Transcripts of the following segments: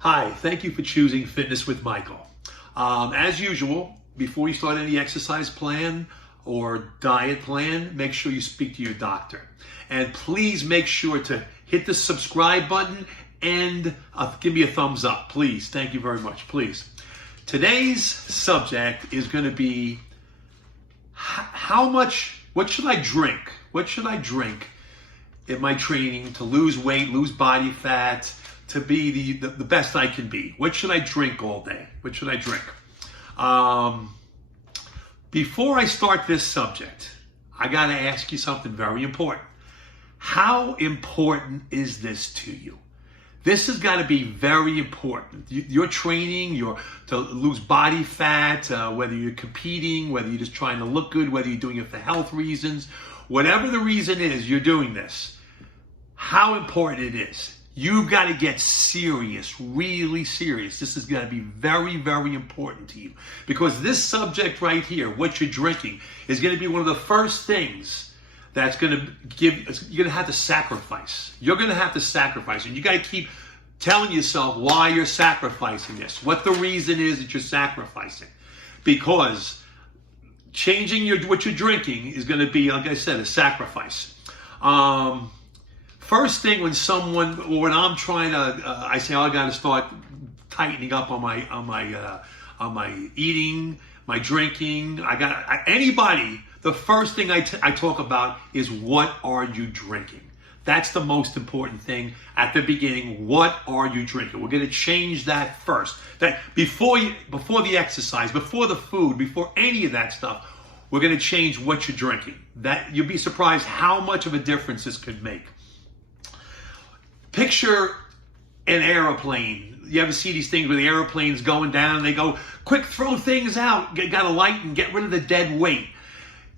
Hi, thank you for choosing Fitness with Michael. As usual, before you start any exercise plan or diet plan, make sure you speak to your doctor. And please make sure to hit the subscribe button and give me a thumbs up, please. Thank you very much, please. Today's subject is going to be what should I drink? What should I drink in my training to lose weight, lose body fat, to be the best I can be? What should I drink all day? What should I drink? Before I start this subject, I got to ask you something very important. How important is this to you? This has got to be very important. Your training, to lose body fat, whether you're competing, whether you're just trying to look good, whether you're doing it for health reasons, whatever the reason is you're doing this, how important it is. You've got to get serious, really serious. This is going to be very, very important to you. Because this subject right here, what you're drinking, is going to be one of the first things that's going to you're going to have to sacrifice. You're going to have to sacrifice. And you got to keep telling yourself why you're sacrificing this, what the reason is that you're sacrificing. Because changing what you're drinking is going to be, like I said, a sacrifice. First thing when I'm trying to, I say, I got to start tightening up on my eating, my drinking. Anybody. The first thing I talk about is, what are you drinking? That's the most important thing at the beginning. What are you drinking? We're going to change that first. That before the exercise, before the food, before any of that stuff, we're going to change what you're drinking. That you'll be surprised how much of a difference this could make. Picture an airplane. You ever see these things where the airplane's going down and they go, quick, throw things out. Got to light and get rid of the dead weight.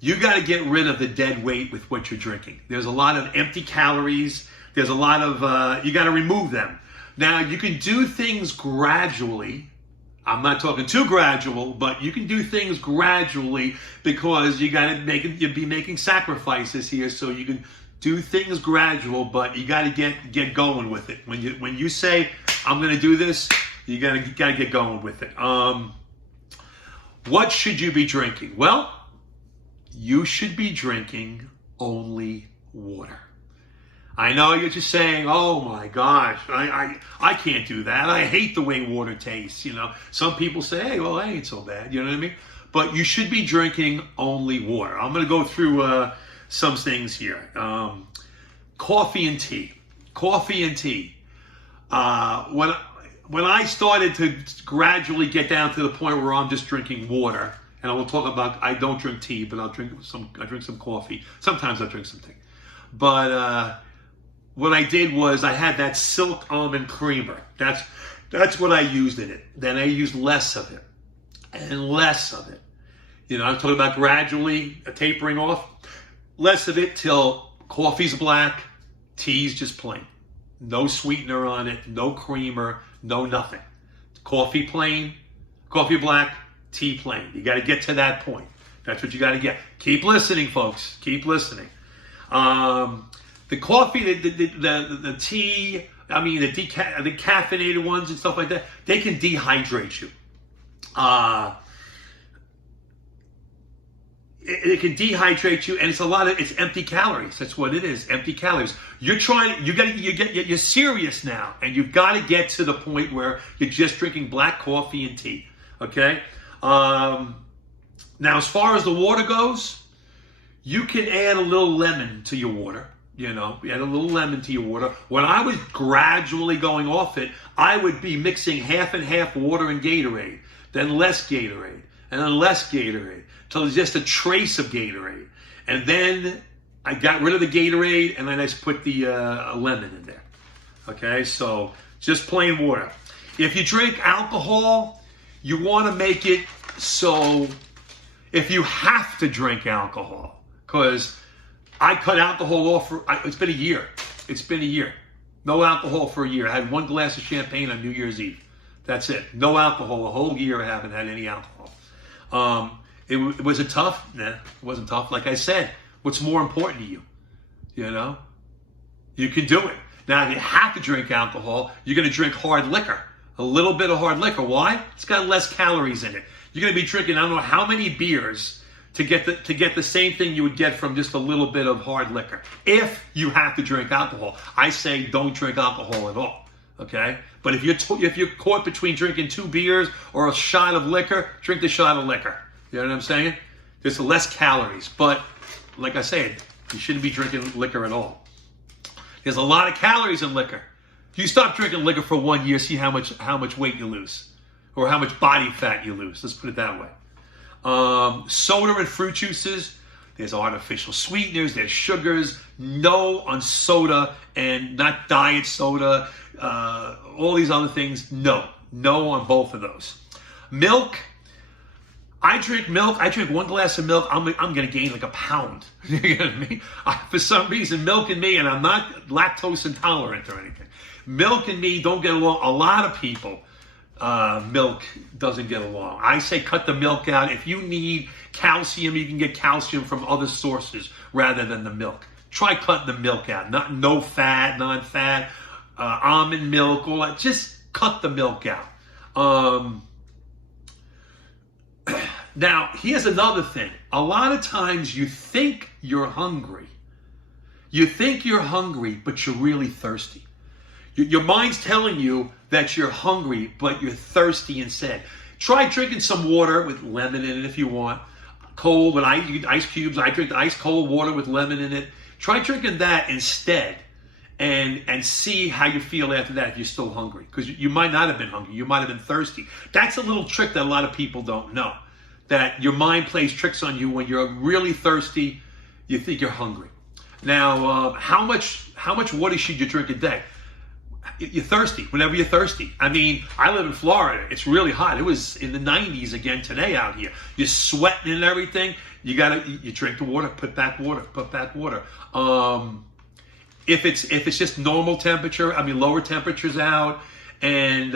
You got to get rid of the dead weight with what you're drinking. There's a lot of empty calories. There's a lot of, you got to remove them. Now, you can do things gradually. I'm not talking too gradual, but you can do things gradually because you'll be making sacrifices here, so you can do things gradual, but you got to get going with it. When you say, I'm going to do this, you got to get going with it. What should you be drinking? Well, you should be drinking only water. I know you're just saying, oh my gosh, I can't do that. I hate the way water tastes. Some people say, hey, well, that ain't so bad. You know what I mean? But you should be drinking only water. I'm going to go through some things here. Coffee and tea. Coffee and tea. When I started to gradually get down to the point where I'm just drinking water, and I will talk about, I don't drink tea, but I drink some coffee. Sometimes I drink some tea. But what I did was I had that Silk almond creamer. That's what I used in it. Then I used less of it and less of it. I'm talking about gradually tapering off. Less of it till coffee's black, tea's just plain. No sweetener on it, no creamer, no nothing. Coffee plain, coffee black, tea plain. You got to get to that point. That's what you got to get. Keep listening, folks. Keep listening. The coffee, the tea, the caffeinated ones and stuff like that, they can dehydrate you. It can dehydrate you, and it's empty calories. That's what it is, empty calories. You're serious now, and you've got to get to the point where you're just drinking black coffee and tea. Okay. Now, as far as the water goes, you can add a little lemon to your water. Add a little lemon to your water. When I was gradually going off it, I would be mixing half and half water and Gatorade, then less Gatorade, and then less Gatorade, till there's just a trace of Gatorade. And then I got rid of the Gatorade, and then I just put the lemon in there. Okay, so just plain water. If you drink alcohol, you want to make it so if you have to drink alcohol, because I cut alcohol off it's been a year. It's been a year. No alcohol for a year. I had one glass of champagne on New Year's Eve. That's it. No alcohol. A whole year I haven't had any alcohol. Was it tough? Nah, it wasn't tough. Like I said, what's more important to you? You can do it. Now, if you have to drink alcohol, you're going to drink hard liquor. A little bit of hard liquor. Why? It's got less calories in it. You're going to be drinking, I don't know how many beers to get the same thing you would get from just a little bit of hard liquor. If you have to drink alcohol, I say don't drink alcohol at all. Okay? But if you're caught between drinking 2 beers or a shot of liquor, drink the shot of liquor. You know what I'm saying? There's less calories. But like I said, you shouldn't be drinking liquor at all. There's a lot of calories in liquor. If you stop drinking liquor for 1 year, see how much weight you lose, or how much body fat you lose. Let's put it that way. Soda and fruit juices. There's artificial sweeteners. There's sugars. No on soda, and not diet soda. All these other things. No on both of those. Milk. I drink milk. I drink 1 glass of milk. I'm going to gain like a pound. You know what I mean? For some reason, milk and me, and I'm not lactose intolerant or anything. Milk and me don't get along. A lot of people, milk doesn't get along. I say cut the milk out. If you need calcium, you can get calcium from other sources rather than the milk. Try cutting the milk out. No fat, non-fat, almond milk, all that. Just cut the milk out. Now, here's another thing. A lot of times you think you're hungry. You think you're hungry, but you're really thirsty. Your mind's telling you that you're hungry, but you're thirsty instead. Try drinking some water with lemon in it if you want. Cold, with ice cubes. I drink ice cold water with lemon in it. Try drinking that instead and see how you feel after that if you're still hungry. Because you might not have been hungry. You might have been thirsty. That's a little trick that a lot of people don't know. That your mind plays tricks on you when you're really thirsty, you think you're hungry. Now, how much water should you drink a day? You're thirsty whenever you're thirsty. I mean, I live in Florida. It's really hot. It was in the 90s again today out here. You're sweating and everything. You drink the water, put back water. If it's just normal temperature, I mean lower temperatures out, and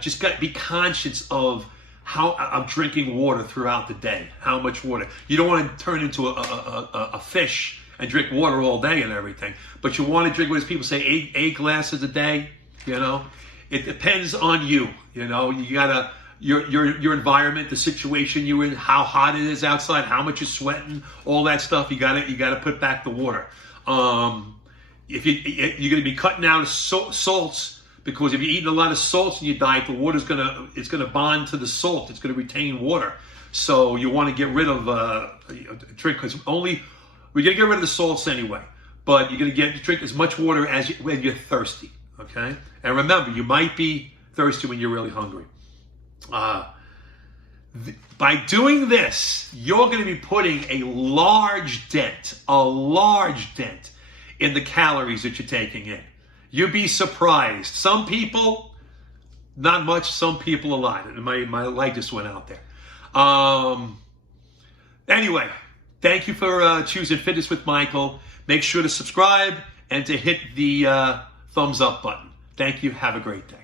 just be conscious of how I'm drinking water throughout the day. How much water? You don't want to turn into a fish and drink water all day and everything. But you want to drink, what people say, 8 glasses a day. You know, it depends on you. You know, you gotta your environment, the situation you're in, how hot it is outside, how much you're sweating, all that stuff. You gotta put back the water. If you're gonna be cutting out salts, because if you're eating a lot of salts in your diet, the water's gonna bond to the salt. It's gonna retain water. So you want to get rid of drink, because we're gonna get rid of the salts anyway, but you're gonna drink as much water when you're thirsty. Okay, and remember, you might be thirsty when you're really hungry. By doing this, you're going to be putting a large dent in the calories that you're taking in. You'd be surprised. Some people, not much. Some people a lot. And my light just went out there. Anyway, thank you for choosing Fitness with Michael. Make sure to subscribe and to hit the thumbs up button. Thank you. Have a great day.